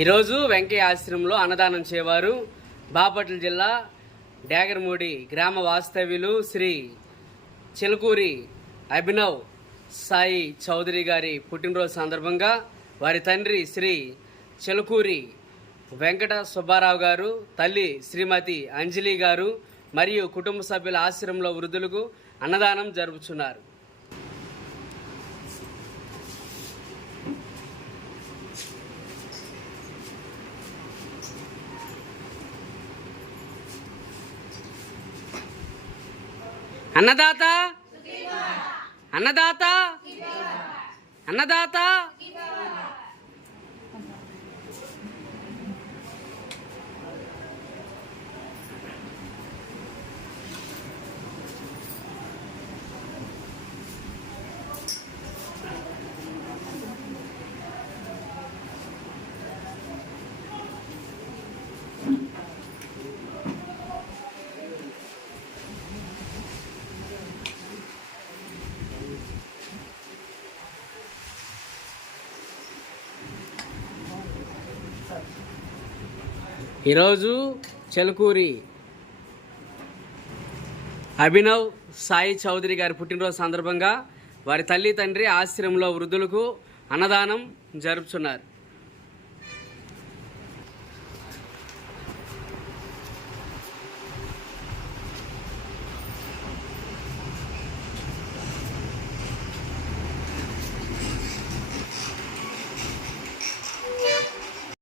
ఈరోజు వెంకయ్య ఆశ్రమంలో అన్నదానం చేవారు బాపట్ల జిల్లా డ్యాగర్మూడి గ్రామ వాస్తవ్యులు శ్రీ చిలుకూరి అభినవ్ సాయి చౌదరి గారి పుట్టినరోజు సందర్భంగా వారి తండ్రి శ్రీ చిలుకూరి వెంకట సుబ్బారావు గారు, తల్లి శ్రీమతి అంజలి గారు మరియు కుటుంబ సభ్యుల ఆశ్రమంలో వృద్ధులకు అన్నదానం జరుపుచున్నారు. అన్నదాత అన్నదాత అన్నదాత ఈరోజు చిలుకూరి అభినవ్ సాయి చౌదరి గారి పుట్టినరోజు సందర్భంగా వారి తల్లి తండ్రి ఆశ్రమంలో వృద్ధులకు అన్నదానం జరుపుతున్నారు.